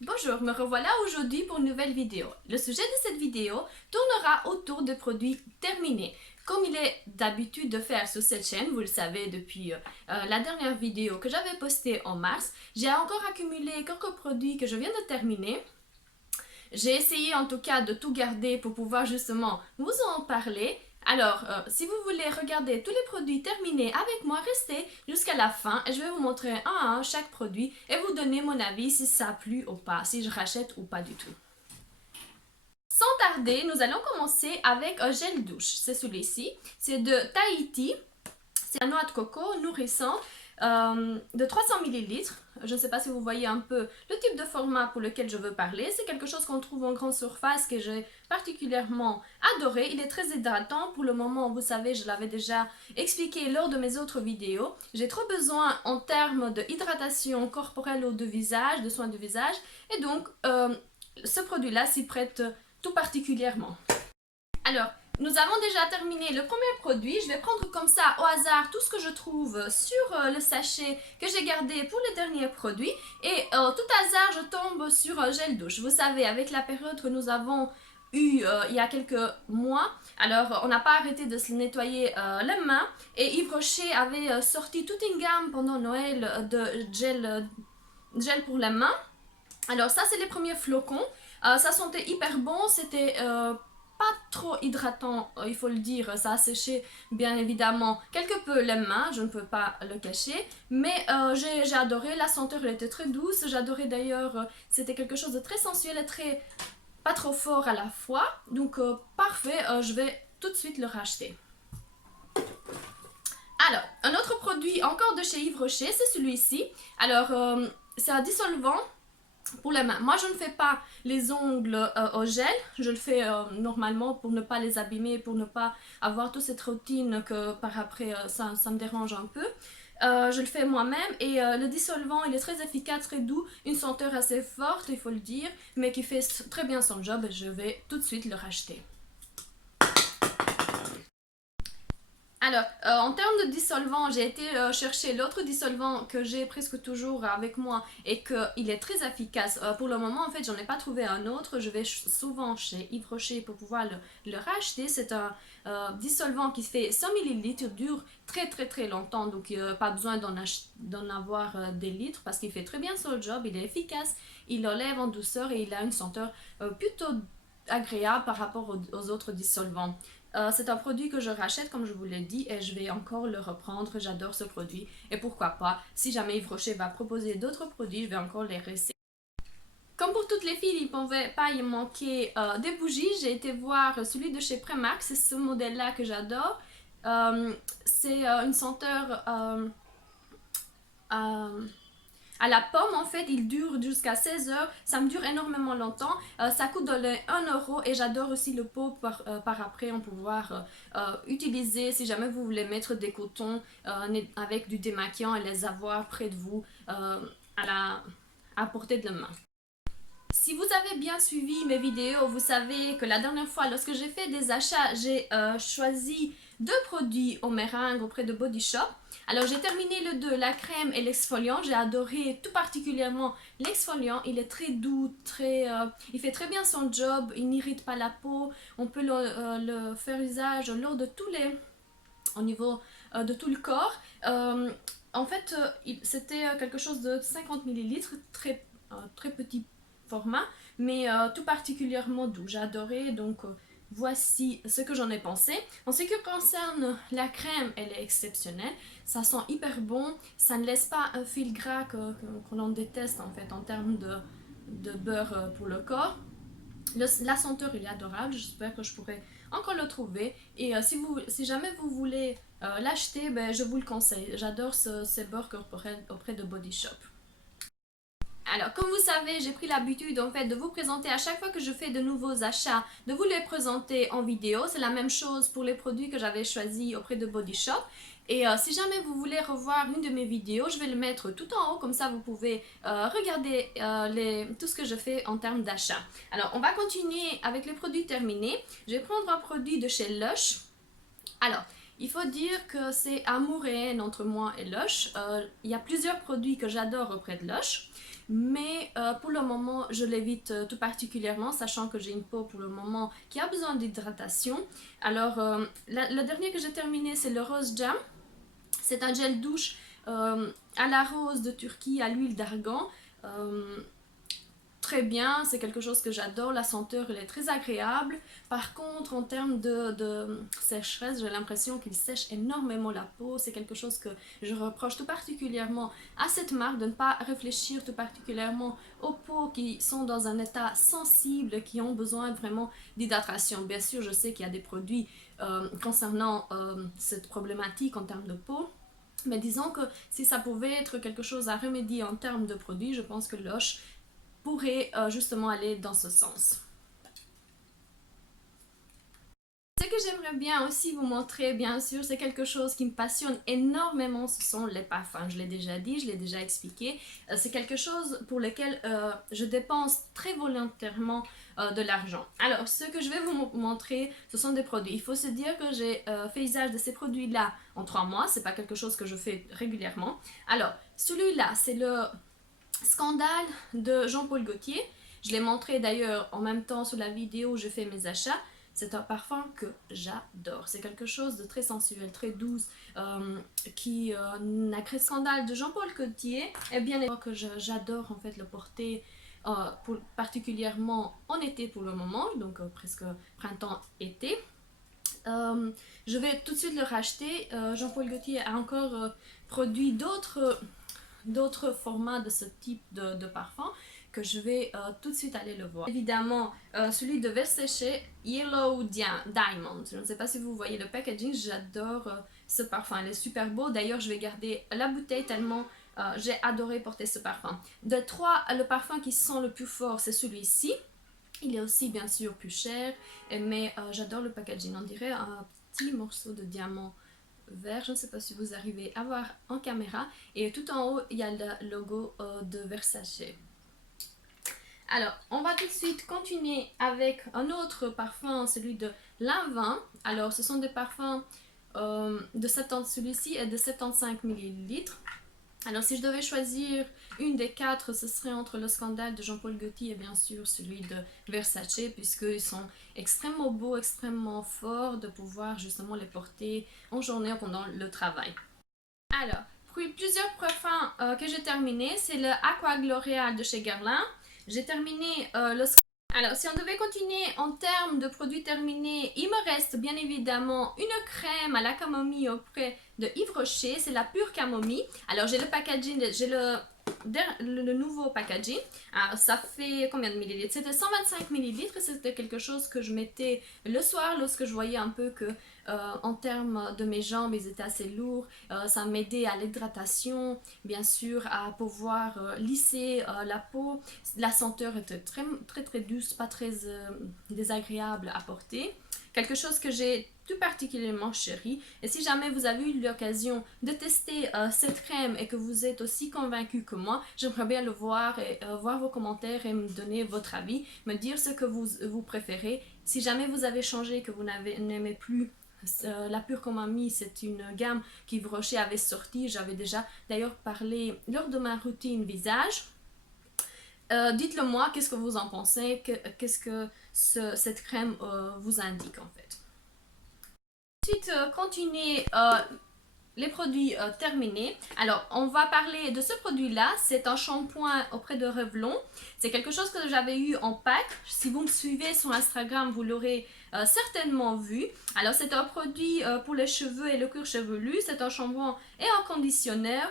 Bonjour, me revoilà aujourd'hui pour une nouvelle vidéo. Le sujet de cette vidéo tournera autour de produits terminés. Comme il est d'habitude de faire sur cette chaîne, vous le savez depuis la dernière vidéo que j'avais postée en mars, j'ai encore accumulé quelques produits que je viens de terminer. J'ai essayé en tout cas de tout garder pour pouvoir justement vous en parler. Alors, si vous voulez regarder tous les produits terminés avec moi, restez jusqu'à la fin et je vais vous montrer un à un chaque produit et vous donner mon avis si ça a plu ou pas, si je rachète ou pas du tout. Sans tarder, nous allons commencer avec un gel douche. C'est celui-ci. C'est de Tahiti. C'est la noix de coco nourrissant de 300 millilitres. Je ne sais pas si vous voyez un peu le type de format pour lequel je veux parler. C'est quelque chose qu'on trouve en grande surface que j'ai particulièrement adoré. Il est très hydratant. Pour le moment, vous savez, je l'avais déjà expliqué lors de mes autres vidéos. J'ai trop besoin en termes de hydratation corporelle ou de visage, de soins de visage. Et donc, ce produit-là s'y prête tout particulièrement. Alors, nous avons déjà terminé le premier produit. Je vais prendre comme ça au hasard tout ce que je trouve sur le sachet que j'ai gardé pour le dernier produit. Et tout hasard, je tombe sur un gel douche. Vous savez, avec la période que nous avons eue il y a quelques mois, alors on n'a pas arrêté de se nettoyer les mains. Et Yves Rocher avait sorti toute une gamme pendant Noël de gel pour les mains. Alors ça, c'est les premiers flocons. Ça sentait hyper bon. C'était pas trop hydratant, il faut le dire, ça a séché bien évidemment quelque peu les mains, je ne peux pas le cacher, mais j'ai adoré, la senteur elle était très douce, j'adorais d'ailleurs, c'était quelque chose de très sensuel et très pas trop fort à la fois, donc parfait, je vais tout de suite le racheter. Alors, un autre produit encore de chez Yves Rocher, c'est celui-ci. Alors, c'est un dissolvant pour les mains. Moi, je ne fais pas les ongles au gel. Je le fais normalement pour ne pas les abîmer, pour ne pas avoir toute cette routine que par après, ça me dérange un peu. Je le fais moi-même et le dissolvant, il est très efficace, très doux, une senteur assez forte, il faut le dire, mais qui fait très bien son job et je vais tout de suite le racheter. Alors, en termes de dissolvant, j'ai été chercher l'autre dissolvant que j'ai presque toujours avec moi et qu'il est très efficace. Pour le moment, en fait, j'en ai pas trouvé un autre. Je vais souvent chez Yves Rocher pour pouvoir le racheter. C'est un dissolvant qui fait 100 millilitres, dure très très très longtemps. Donc, pas besoin d'en avoir des litres parce qu'il fait très bien son job. Il est efficace, il enlève en douceur et il a une senteur plutôt agréable par rapport aux autres dissolvants. C'est un produit que je rachète comme je vous l'ai dit et je vais encore le reprendre, j'adore ce produit et pourquoi pas, si jamais Yves Rocher va proposer d'autres produits, je vais encore les rester. Comme pour toutes les filles, il ne pouvait pas y manquer des bougies, j'ai été voir celui de chez Primark, c'est ce modèle là que j'adore. C'est une senteur à la pomme, en fait, il dure jusqu'à 16 heures. Ça me dure énormément longtemps. Ça coûte 1 € et j'adore aussi le pot par après en pouvoir utiliser si jamais vous voulez mettre des cotons avec du démaquillant et les avoir près de vous à portée de la main. Si vous avez bien suivi mes vidéos, vous savez que la dernière fois, lorsque j'ai fait des achats, j'ai choisi 2 produits au meringue auprès de Body Shop. Alors j'ai terminé le 2, la crème et l'exfoliant. J'ai adoré tout particulièrement l'exfoliant. Il est très doux, il fait très bien son job, il n'irrite pas la peau. On peut le faire usage lors de au niveau de tout le corps. En fait, c'était quelque chose de 50 millilitres, très petit format, mais tout particulièrement doux. J'ai adoré, donc voici ce que j'en ai pensé. En ce qui concerne la crème, elle est exceptionnelle. Ça sent hyper bon, ça ne laisse pas un fil gras qu'on en déteste en fait en termes de beurre pour le corps. La senteur il est adorable, j'espère que je pourrai encore le trouver. Et si jamais vous voulez l'acheter, ben, je vous le conseille. J'adore ces beurres corporels auprès de Body Shop. Alors, comme vous savez, j'ai pris l'habitude en fait de vous présenter à chaque fois que je fais de nouveaux achats, de vous les présenter en vidéo. C'est la même chose pour les produits que j'avais choisis auprès de Body Shop. Et si jamais vous voulez revoir une de mes vidéos, je vais le mettre tout en haut, comme ça vous pouvez regarder tout ce que je fais en termes d'achat. Alors, on va continuer avec les produits terminés. Je vais prendre un produit de chez Lush. Alors, il faut dire que c'est amour et haine entre moi et Lush. Il y a plusieurs produits que j'adore auprès de Lush. mais pour le moment je l'évite tout particulièrement, sachant que j'ai une peau pour le moment qui a besoin d'hydratation. Alors le dernier que j'ai terminé, c'est le Rose Jam. C'est un gel douche à la rose de Turquie à l'huile d'argan. Très bien, c'est quelque chose que j'adore, la senteur elle est très agréable. Par contre, en termes de sécheresse, j'ai l'impression qu'il sèche énormément la peau. C'est quelque chose que je reproche tout particulièrement à cette marque, de ne pas réfléchir tout particulièrement aux peaux qui sont dans un état sensible, qui ont besoin vraiment d'hydratation. Bien sûr, je sais qu'il y a des produits concernant cette problématique en termes de peau. Mais disons que si ça pouvait être quelque chose à remédier en termes de produits, je pense que Lush pourrait justement aller dans ce sens. Ce que j'aimerais bien aussi vous montrer, bien sûr, c'est quelque chose qui me passionne énormément, ce sont les parfums. Je l'ai déjà dit, je l'ai déjà expliqué. C'est quelque chose pour lequel je dépense très volontairement de l'argent. Alors, ce que je vais vous montrer, ce sont des produits. Il faut se dire que j'ai fait usage de ces produits-là en 3 mois. C'est pas quelque chose que je fais régulièrement. Alors, celui-là, c'est le Scandale de Jean-Paul Gaultier. Je l'ai montré d'ailleurs en même temps sur la vidéo où je fais mes achats. C'est un parfum que j'adore. C'est quelque chose de très sensuel, très douce, qui n'a créé scandale de Jean-Paul Gaultier. Et bien évidemment que j'adore en fait le porter, particulièrement en été pour le moment, donc presque printemps-été. Je vais tout de suite le racheter. Jean-Paul Gaultier a encore produit d'autres formats de ce type de parfum que je vais tout de suite aller le voir. Évidemment, celui de Versace Yellow Diamond. Je ne sais pas si vous voyez le packaging, j'adore ce parfum, il est super beau. D'ailleurs, je vais garder la bouteille tellement j'ai adoré porter ce parfum. De 3, le parfum qui sent le plus fort, c'est celui-ci. Il est aussi bien sûr plus cher, mais j'adore le packaging. On dirait un petit morceau de diamant vert, je ne sais pas si vous arrivez à voir en caméra, et tout en haut il y a le logo de Versace. Alors on va tout de suite continuer avec un autre parfum, celui de Lanvin. Alors ce sont des parfums de 70, celui-ci est de 75 ml. Alors si je devais choisir une des 4, ce serait entre le Scandale de Jean-Paul Gaultier et bien sûr celui de Versace, puisqu'ils sont extrêmement beaux, extrêmement forts, de pouvoir justement les porter en journée ou pendant le travail. Alors, plusieurs parfums que j'ai terminés, c'est le Aqua Gloria de chez Guerlain. J'ai terminé le... Alors, si on devait continuer en termes de produits terminés, il me reste bien évidemment une crème à la camomille auprès de Yves Rocher, c'est la pure camomille. Alors, j'ai le packaging, j'ai le nouveau packaging. Alors, ça fait combien de millilitres? C'était 125 millilitres, c'était quelque chose que je mettais le soir lorsque je voyais un peu que en termes de mes jambes, ils étaient assez lourds. Ça m'aidait à l'hydratation, bien sûr, à pouvoir lisser la peau. La senteur était très douce, pas très désagréable à porter. Quelque chose que j'ai tout particulièrement chéri. Et si jamais vous avez eu l'occasion de tester cette crème et que vous êtes aussi convaincu que moi, j'aimerais bien le voir et voir vos commentaires et me donner votre avis, me dire ce que vous préférez. Si jamais vous avez changé, que vous n'aimez plus la pure camomille, c'est une gamme qu'Yves Rocher avait sortie. J'avais déjà d'ailleurs parlé lors de ma routine visage. Dites-le moi, qu'est-ce que vous en pensez, qu'est-ce que cette crème vous indique en fait. Ensuite, continuer les produits terminés. Alors, on va parler de ce produit-là. C'est un shampoing auprès de Revlon. C'est quelque chose que j'avais eu en pack. Si vous me suivez sur Instagram, vous l'aurez certainement vu. Alors, c'est un produit pour les cheveux et le cuir chevelu. C'est un shampoing et un conditionneur.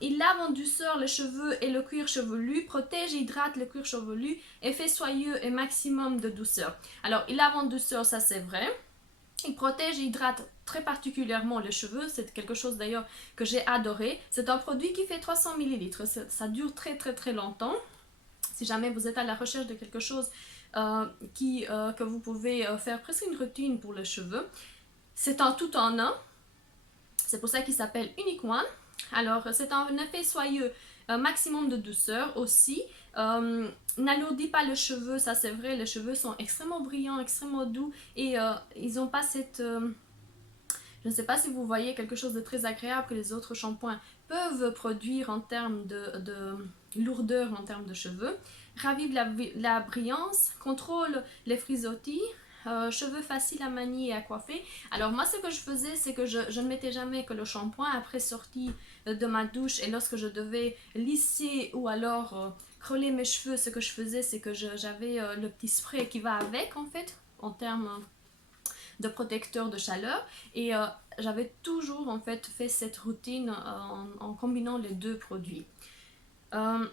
Il lave en douceur les cheveux et le cuir chevelu, protège et hydrate le cuir chevelu, effet soyeux et maximum de douceur. Alors, il lave en douceur, ça c'est vrai. Il protège et hydrate très particulièrement les cheveux, c'est quelque chose d'ailleurs que j'ai adoré. C'est un produit qui fait 300 ml, ça dure très longtemps. Si jamais vous êtes à la recherche de quelque chose que vous pouvez faire presque une routine pour les cheveux, c'est un tout en un. C'est pour ça qu'il s'appelle Unique One. Alors c'est un effet soyeux, maximum de douceur aussi. N'alourdit pas le cheveu, ça c'est vrai, les cheveux sont extrêmement brillants, extrêmement doux et ils n'ont pas cette... je ne sais pas si vous voyez quelque chose de très agréable que les autres shampoings peuvent produire en termes de lourdeur, en termes de cheveux, ravivent la brillance, contrôlent les frisottis, cheveux faciles à manier et à coiffer. Alors moi ce que je faisais, c'est que je ne mettais jamais que le shampoing après sortie de ma douche, et lorsque je devais lisser ou alors crôler mes cheveux, ce que je faisais, c'est que j'avais le petit spray qui va avec en fait, en termes de protecteur de chaleur, et j'avais toujours en fait fait cette routine en combinant les deux produits.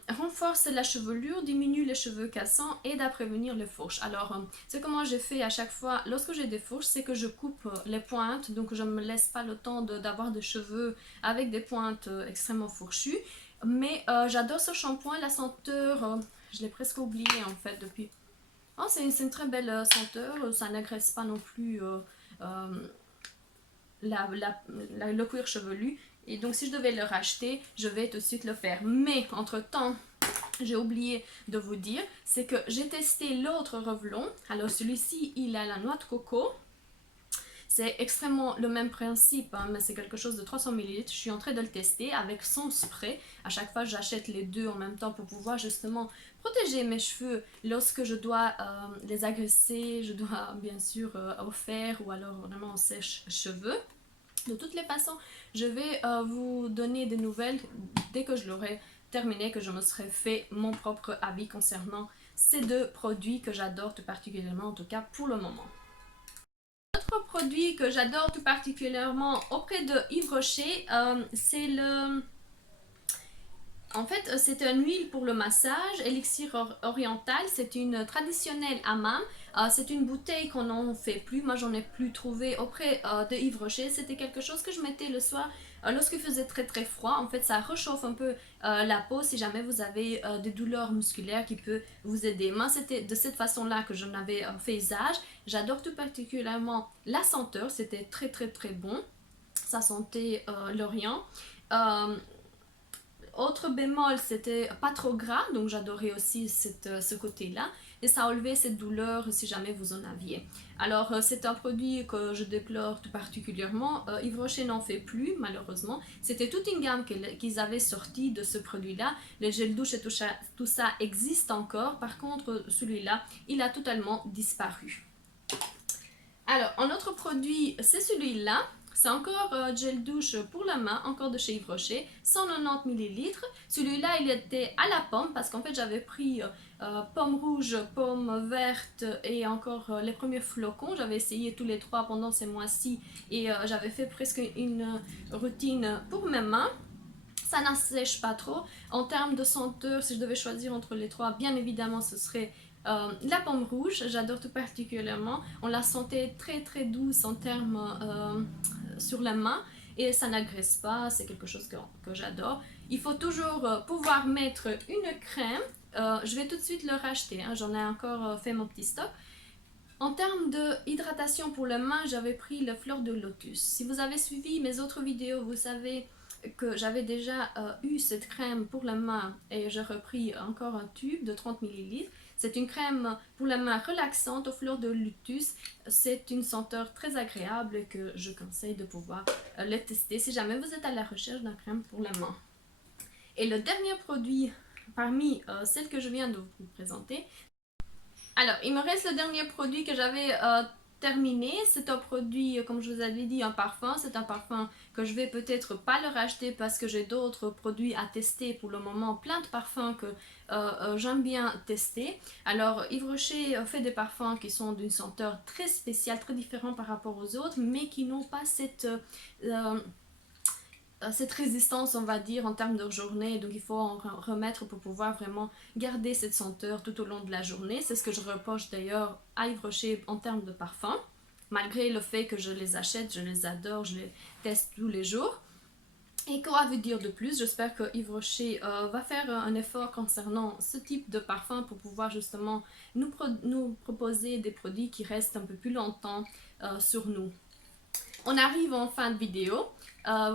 Renforce la chevelure, diminue les cheveux cassants, aide à prévenir les fourches. Alors, ce que moi j'ai fait à chaque fois lorsque j'ai des fourches, c'est que je coupe les pointes, donc je ne me laisse pas le temps d'avoir des cheveux avec des pointes extrêmement fourchues. Mais j'adore ce shampoing, la senteur, je l'ai presque oublié en fait depuis. Oh, c'est une très belle senteur, ça n'agresse pas non plus le cuir chevelu. Et donc si je devais le racheter, je vais tout de suite le faire. Mais entre-temps, j'ai oublié de vous dire, c'est que j'ai testé l'autre Revlon. Alors celui-ci, il a la noix de coco. C'est extrêmement le même principe, hein, mais c'est quelque chose de 300 ml. Je suis en train de le tester avec son spray. À chaque fois, j'achète les deux en même temps pour pouvoir justement protéger mes cheveux lorsque je dois les agresser. Je dois bien sûr au fer ou alors vraiment en sèche-cheveux. De toutes les façons, je vais vous donner des nouvelles dès que je l'aurai terminé, que je me serai fait mon propre avis concernant ces deux produits que j'adore tout particulièrement, en tout cas pour le moment. Autre produit que j'adore tout particulièrement auprès de Yves Rocher, c'est le... En fait, c'est une huile pour le massage, Elixir oriental, c'est une traditionnelle hammam. C'est une bouteille qu'on n'en fait plus, moi j'en ai plus trouvé auprès de Yves Rocher. C'était quelque chose que je mettais le soir lorsqu'il faisait très très froid. En fait, ça réchauffe un peu la peau si jamais vous avez des douleurs musculaires qui peuvent vous aider. Moi, c'était de cette façon-là que j'en avais fait usage. J'adore tout particulièrement la senteur, c'était très très très bon. Ça sentait l'Orient. Autre bémol, c'était pas trop gras, donc j'adorais aussi ce côté-là. Et ça enlevait cette douleur si jamais vous en aviez. Alors, c'est un produit que je déplore tout particulièrement. Yves Rocher n'en fait plus, malheureusement. C'était toute une gamme qu'ils avaient sortie de ce produit-là. Les gels douche et tout ça existe encore. Par contre, celui-là, il a totalement disparu. Alors, un autre produit, c'est celui-là. C'est encore gel douche pour la main, encore de chez Yves Rocher, 190 ml. Celui-là, il était à la pomme parce qu'en fait, j'avais pris pomme rouge, pomme verte et encore les premiers flocons. J'avais essayé tous les trois pendant ces mois-ci et j'avais fait presque une routine pour mes mains. Ça n'assèche pas trop. En termes de senteur, si je devais choisir entre les trois, bien évidemment, ce serait la pomme rouge. J'adore tout particulièrement. On la sentait très très douce en termes sur la main et ça n'agresse pas. C'est quelque chose que j'adore. Il faut toujours pouvoir mettre une crème. Je vais tout de suite le racheter. Hein. J'en ai encore fait mon petit stock. En termes de hydratation pour les mains, j'avais pris le fleur de lotus. Si vous avez suivi mes autres vidéos, vous savez que j'avais déjà eu cette crème pour la main et j'ai repris encore un tube de 30 ml. C'est une crème pour la main relaxante aux fleurs de lotus. C'est une senteur très agréable que je conseille de pouvoir le tester si jamais vous êtes à la recherche d'une crème pour la main. Et le dernier produit parmi celles que je viens de vous présenter. Alors, il me reste le dernier produit que j'avais terminé. C'est un produit, comme je vous avais dit, un parfum. C'est un parfum que je vais peut-être pas le racheter parce que j'ai d'autres produits à tester pour le moment. Plein de parfums que j'aime bien tester. Alors, Yves Rocher fait des parfums qui sont d'une senteur très spéciale, très différente par rapport aux autres, mais qui n'ont pas cette résistance, on va dire, en termes de journée. Donc il faut en remettre pour pouvoir vraiment garder cette senteur tout au long de la journée. C'est ce que je reproche d'ailleurs à Yves Rocher en termes de parfum. Malgré le fait que je les achète, je les adore, je les teste tous les jours. Et quoi veut dire de plus? J'espère que Yves Rocher va faire un effort concernant ce type de parfum pour pouvoir justement nous proposer des produits qui restent un peu plus longtemps sur nous. On arrive en fin de vidéo.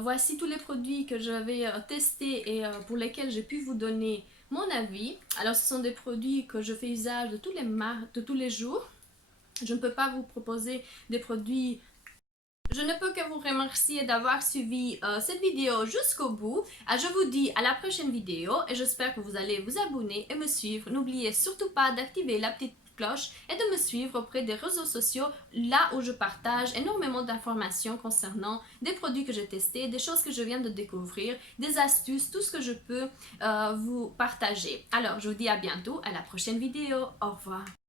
Voici tous les produits que j'avais testés et pour lesquels j'ai pu vous donner mon avis. Alors ce sont des produits que je fais usage de tous les jours. Je ne peux pas vous proposer des produits Je ne peux que vous remercier d'avoir suivi cette vidéo jusqu'au bout. Je vous dis à la prochaine vidéo et j'espère que vous allez vous abonner et me suivre. N'oubliez surtout pas d'activer la petite cloche et de me suivre auprès des réseaux sociaux, là où je partage énormément d'informations concernant des produits que j'ai testés, des choses que je viens de découvrir, des astuces, tout ce que je peux vous partager. Alors, je vous dis à bientôt, à la prochaine vidéo. Au revoir.